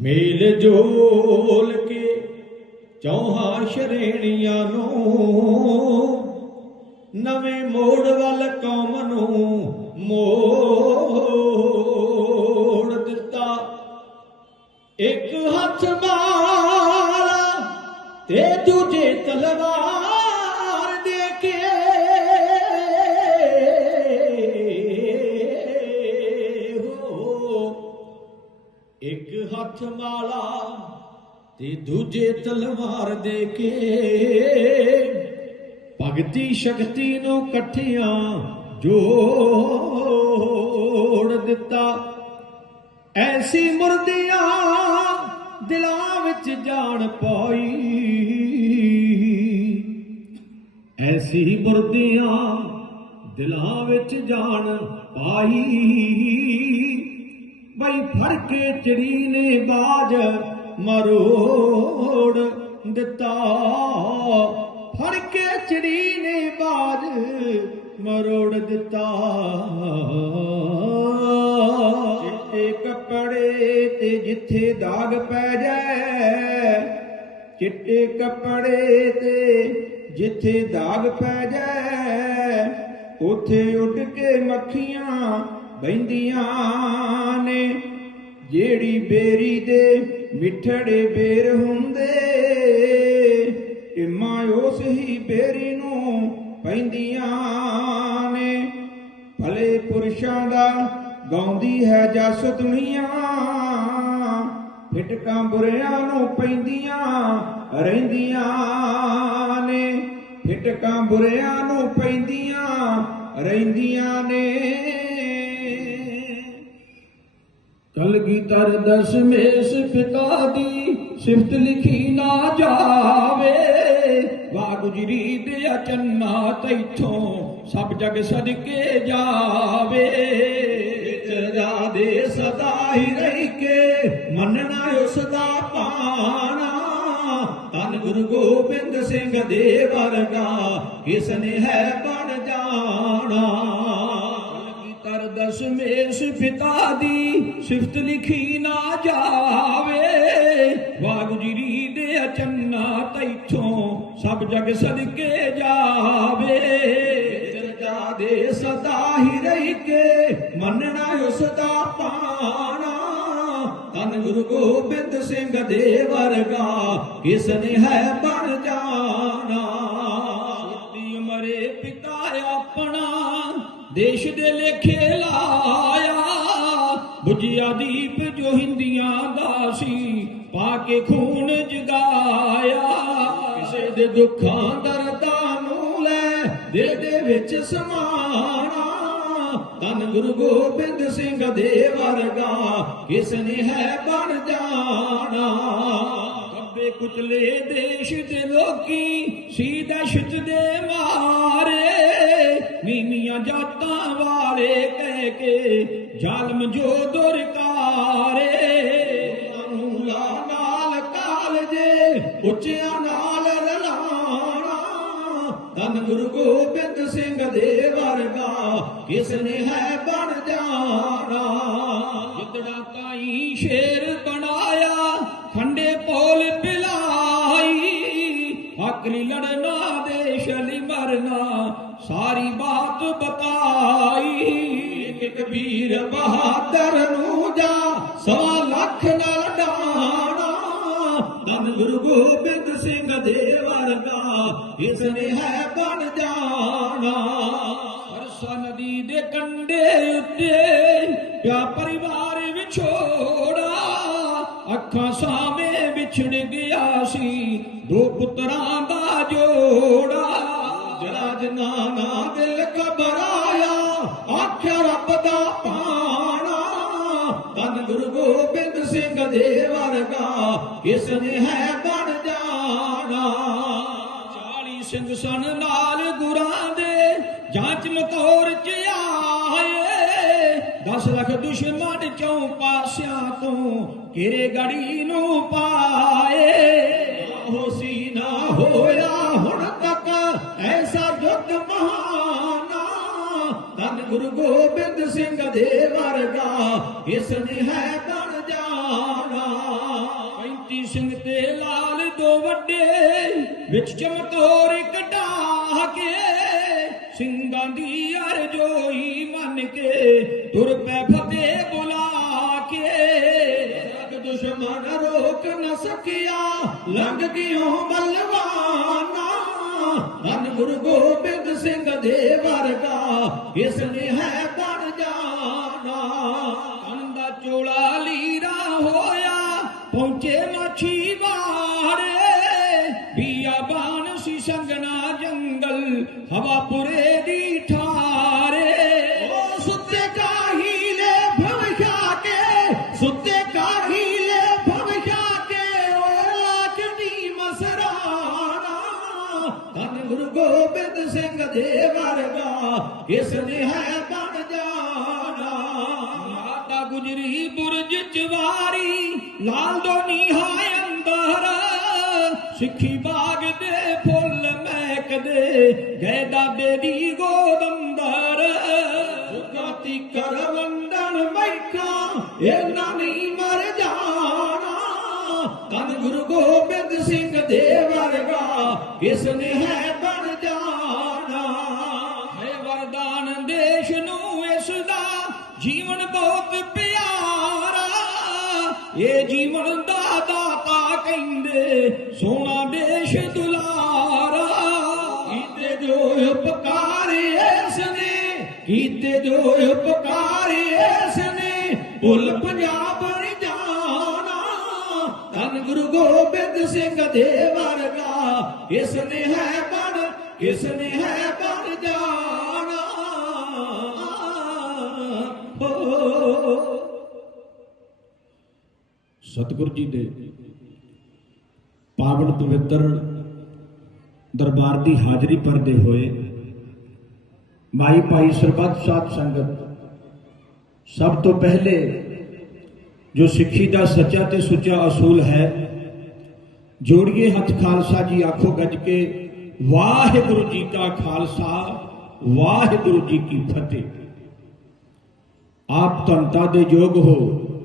ਮੇਲ ਜੋਲ ਕੇ ਚੌਹਾਂ ਸ਼੍ਰੇਣੀਆਂ ਨੂੰ, ਨਵੇਂ ਮੋੜ ਵੱਲ ਕੌਮ ਨੂੰ ਮੋੜ ਦਿੱਤਾ। ਇੱਕ ਹੱਥ ਮਾਲਾ ਤੇ ਦੂਜੇ ਤਲਵਾਰ ਇੱਕ ਹੱਥ ਮਾਲਾ ਤੇ ਦੂਜੇ ਤਲਵਾਰ ਦੇ ਕੇ। ਭਗਤੀ ਸ਼ਕਤੀ ਨੂੰ ਇਕੱਠਿਆਂ ਜੋੜ ਦਿੱਤਾ। ਐਸੀ ਮੁਰਦਿਆਂ ਦਿਲਾਂ ਵਿੱਚ ਜਾਣ ਪਾਈ। ਐਸੀ ਮੁਰਦਿਆਂ ਦਿਲਾਂ ਵਿੱਚ ਜਾਣ ਪਾਈ। ਬਈ ਫੜ ਕੇ ਚੜੀ ਨੇ ਬਾਜ ਮਰੋੜ ਦਿੱਤਾ। ਫੜ ਕੇ ਚੜੀ ਨੇ ਬਾਜ ਮਰੋੜ ਦਿੱਤਾ। ਚਿੱਟੇ ਕੱਪੜੇ ਤੇ ਜਿੱਥੇ ਦਾਗ ਪੈ ਜਾਏ, ਚਿੱਟੇ ਕੱਪੜੇ ਤੇ ਜਿੱਥੇ ਦਾਗ ਪੈ ਜਾਏ, ਉਥੇ ਉੱਡ ਕੇ ਮੱਖੀਆਂ ਬੈੰਦੀਆਂ ਨੇ, ਜਿਹੜੀ ਬੇਰੀ ਦੇ ਮਿੱਠੜੇ ਬੇਰ ਹੁੰਦੇ ਇਮਾਂ ਉਸ ਹੀ ਬੇਰੀ ਨੂੰ ਪੈਂਦੀਆਂ ਨੇ। ਭਲੇ ਪੁਰਸ਼ਾਂ ਦਾ ਗਾਉਂਦੀ ਹੈ ਜਸ ਦੁਨੀਆ ਫਿਟਕਾਂ ਬੁਰਿਆਂ ਨੂੰ ਪੈਂਦੀਆਂ ਰਹਿੰਦੀਆਂ ਨੇ। ਫਿਟਕਾਂ ਬੁਰਿਆਂ ਨੂੰ ਪੈਂਦੀਆਂ ਰਹਿੰਦੀਆਂ ਨੇ। ਕਲਗੀਧਰ ਦਸਮੇਸ਼ ਪਿਤਾ ਦੀ ਸਿਫਤ ਲਿਖੀ ਨਾ ਜਾਵੇ ਵਾ ਗੁਜਰੀ ਦੇ ਅਚੰਨਾ ਤੈਥੋਂ ਸਭ ਜਗ ਸਦਕੇ ਜਾਵੇ ਤੇਰਾ ਦੇ ਸਦਾ ਹੀ ਰਹਿ ਕੇ ਮੰਨਣਾ ਉਸ ਦਾ ਪਾਣਾ ਤਨ ਗੁਰੂ ਗੋਬਿੰਦ ਸਿੰਘ ਦੇ ਵਰਗਾ ਕਿਸ ਨੇ ਹੈ ਬਣ ਜਾਣਾ ਤਰ ਦਸਮੇਸ਼ ਪਿਤਾ ਦੀ ਸਿਫਤ ਲਿਖੀ ਨਾ ਜਾਵੇ। ਵਾਗੁਜਰੀ ਦੇ ਅਚੰਨਾ ਤੈਥੋਂ ਸਭ ਜਗ ਸਦਕੇ ਜਾਵੇ। ਚਰਜਾ ਦੇ ਸਦਾ ਹੀ ਰਹਿ ਕੇ ਮੰਨਣਾ ਉਸ ਦਾ ਪਾਣਾ। ਤਨ ਗੁਰੂ ਗੋਬਿੰਦ ਸਿੰਘ ਦੇ ਵਰਗਾ ਕਿਸ ਨੇ ਹੈ ਬਣ ਜਾਣਾ। ਛੋਟੀ ਉਮਰੇ ਪਿਤਾ ਆਪਣਾ ਦੇਸ਼ ਦੇ ਲੇਖੇ ਲਾਇਆ। ਬੁਝਿਆ ਦੀਪ ਜੋ ਹਿੰਦੀਆਂ ਦਾ ਸੀ, ਪਾ ਕੇ ਖੂਨ ਜਗਾਇਆ। ਕਿਸੇ ਦੇ ਦੁੱਖਾਂ ਦਰਦਾਂ ਨੂੰ ਲੈ, ਦੇ ਦੇ ਵਿੱਚ ਸਮਾਣਾ। ਤਨ ਗੁਰੂ ਗੋਬਿੰਦ ਸਿੰਘ ਦੇ ਵਰਗਾ, ਕਿਸ ਨੇ ਹੈ ਬਣ ਜਾਣਾ। ਕੱਬੇ ਕੁਚਲੇ ਦੇਸ਼ ਦੇ ਲੋਕੀ ਸੀ ਦਹਿਸ਼ਤ ਦੇ ਮਾਰੇ। ਨੀਵੀਆਂ ਜਾਤਾਂ ਵਾਲੇ ਕਹਿ ਕੇ ਜ਼ਾਲਮ ਜੋ ਦੁਰਕਾਰੇ ਨੂਲਾ ਨਾਲ ਕਾਲਜੇ ਉੱਚਿਆਂ ਨਾਲ ਰਲਾਣਾ ਧੰਨ ਗੁਰੂ ਗੋਬਿੰਦ ਸਿੰਘ ਦੇ ਵਰਗਾ ਕਿਸ ਨੇ ਹੈ ਬਣ ਜਾਣਾ? ਜਿਤੜਾ ਕਾਈ ਸ਼ੇਰ ਬਣਾਇਆ, ਖੰਡੇ ਪੋਲ ਪਿਲਾਈ। ਆਕਰੀ ਲੜਨਾ ਦੇਸ਼ ਲਈ ਮਰਨਾ ਸਾਰੀ ਬਾਤ ਬਤਾਈ। ਕਬੀਰ ਬਹਾਦਰ ਨੂੰ ਜਾ ਸਵਾ ਲੱਖ ਨਾਲ ਡਾਣਾ। ਧੰਨ ਗੁਰੂ ਗੋਬਿੰਦ ਸਿੰਘ ਦੇ ਵਰਗਾ ਇਸ ਨੇ ਹੈ ਬਣ ਜਾਣਾ। ਹਰਸਾ ਨਦੀ ਦੇ ਕੰਢੇ ਉੱਤੇ ਪਿਆ ਪਰਿਵਾਰ ਵਿਛੋੜਾ। ਅੱਖਾਂ ਸਾਹਮਣੇ ਵਿਛੜ ਗਿਆ ਸੀ, ਦੋ ਪੁੱਤਰਾਂ ਦਾ ਜੋੜਾ। ਜਰਾ ਜਨਾਨਾ ਦਿਲ ਘਬਰਾਇਆ, ਆਖਿਆ ਰੱਬ ਦਾ ਪਾਣਾ। ਧੰਨ ਗੁਰੂ ਗੋਬਿੰਦ ਸਿੰਘ ਦੇ ਵਰਗਾ, ਕਿਸ ਨੇ ਹੈ ਬਣ ਜਾਣਾ। 40 ਸਿੰਘ ਸਨ ਨਾਲ ਗੁਰਾਂ ਦੇ ਜਾਂਚ ਮਕੌਰ ਚ ਆਏ। 10 ਲੱਖ ਦੁਸ਼ਮਣ ਚੋਂ ਪਾਸਿਆਂ ਤੋਂ ਕਿਰੇ ਗੜੀ ਨੂੰ ਪਾਏ। ਹੋਸੀ ਨਾ ਹੋਏ ਧੰਨ ਗੁਰੂ ਗੋਬਿੰਦ ਸਿੰਘ ਦੇ ਵਰਗਾ ਇਸ ਨੇ ਹੈ ਬਣ ਜਾਣਾ। ਜੀ ਸਿੰਘ ਤੇ ਲਾਲ ਦੋ ਵੱਡੇ, ਵਿੱਚ ਚਮਕੌਰ ਕਢਾ ਕੇ ਸਿੰਘਾਂ ਦੀ ਅਰਜੋਈ ਮੰਨ ਕੇ, ਤੁਰ ਪੈ ਫਤਿਹ ਬੁਲਾ ਕੇ ਜਗ ਦੁਸ਼ਮਣ ਰੋਕ ਨਾ ਸਕਿਆ, ਲੰਘ ਗਿਓ ਬਲਵਾਨਾ ਧੰਨ ਗੁਰੂ ਗੋਬਿੰਦ ਸਿੰਘ ਦੇ ਵਰਗਾ ਕਿਸ ਨੇ ਹੈ ਬਣ ਜਾਣਾ, ਕੰਨ ਚੋਲਾ ਲੀਰਾ ਹੋਇਆ, ਪਹੁੰਚੇ ਮਾਛੀ ਵਾਰੇ ਬੀਆਬਾਨ ਸੀ ਸੰਗਣਾ ਜੰਗਲ, ਹਵਾ ਪੁਰੇ ਦੀ ਧੰਨ ਗੁਰੂ ਗੋਬਿੰਦ ਸਿੰਘ ਦੇ ਵਰਗਾ ਕਿਸ ਨੇ ਹੈ ਬਣ ਜਾਣਾ। ਮਾਤਾ ਗੁਜਰੀ ਬੁਰਜ ਚਵਾਰੀ ਲਾਲ ਦੋ ਨੀਹਾਏ ਅੰਦਰ ਸਿੱਖੀ ਬਾਗ ਦੇ ਫੁੱਲ ਮਹਿਕਦੇ, ਗਏ ਦਾਦੇ ਦੀ ਗੋਦ ਅੰਦਰ। ਜੁਗਾਤੀ ਕਰ ਵੰਡਣ ਬੈਠਾ ਇਹਨਾਂ ਨਹੀਂ ਮਰ ਜਾਣਾ। ਧੰਨ ਗੁਰੂ ਗੋਬਿੰਦ ਸਿੰਘ ਦੇ ਵਰਗਾ ਨੇ ਹੈ ਬਣ ਜਾਣਾ, ਹੈ ਵਰਦਾਨ ਦੇਸ਼ ਨੂੰ ਇਸ ਦਾ ਜੀਵਨ ਬਹੁਤ ਪਿਆਰਾ। ਇਹ ਜੀਵਨ ਦਾ ਦਾਤਾ ਕਹਿੰਦੇ ਸੋਨਾ ਦੇਸ਼ ਦੁਲਾਰਾ। ਕੀਤੇ ਜੋ ਉਪਕਾਰ ਇਸ ਨੇ, ਕੀਤੇ ਜੋ ਉਪਕਾਰ ਇਸ ਨੇ, ਭੁੱਲ ਪੰਜਾਬ ਧੰਨ ਗੁਰੂ ਗੋਬਿੰਦ ਸਿੰਘ ਦੇ ਵਰਗਾ। ਕਿਸ ਨੇ ਹੈ ਬਣ ਕਿਸ ਨੇ ਹੈ ਬਣ ਜਾਣਾ। ਸਤਿਗੁਰੂ ਜੀ ਦੇ ਪਾਵਨ ਪਵਿੱਤਰ ਦਰਬਾਰ ਦੀ ਹਾਜ਼ਰੀ ਭਰਦੇ ਹੋਏ ਮਾਈ ਭਾਈ ਸਰਬੱਤ ਸਾਧ ਸੰਗਤ, ਸਭ ਤੋਂ ਪਹਿਲੇ ਜੋ ਸਿੱਖੀ ਦਾ ਸੱਚਾ ਤੇ ਸੁੱਚਾ ਅਸੂਲ ਹੈ। ਜੋੜੀਏ ਹੱਥ ਖਾਲਸਾ ਜੀ, ਆਖੋ ਗੱਜ ਕੇ, ਵਾਹਿਗੁਰੂ ਜੀ ਕਾ ਖਾਲਸਾ, ਵਾਹਿਗੁਰੂ ਜੀ ਕੀ ਫਤਿਹ। ਆਪ ਧੰਤਾ ਦੇ ਯੋਗ ਹੋ।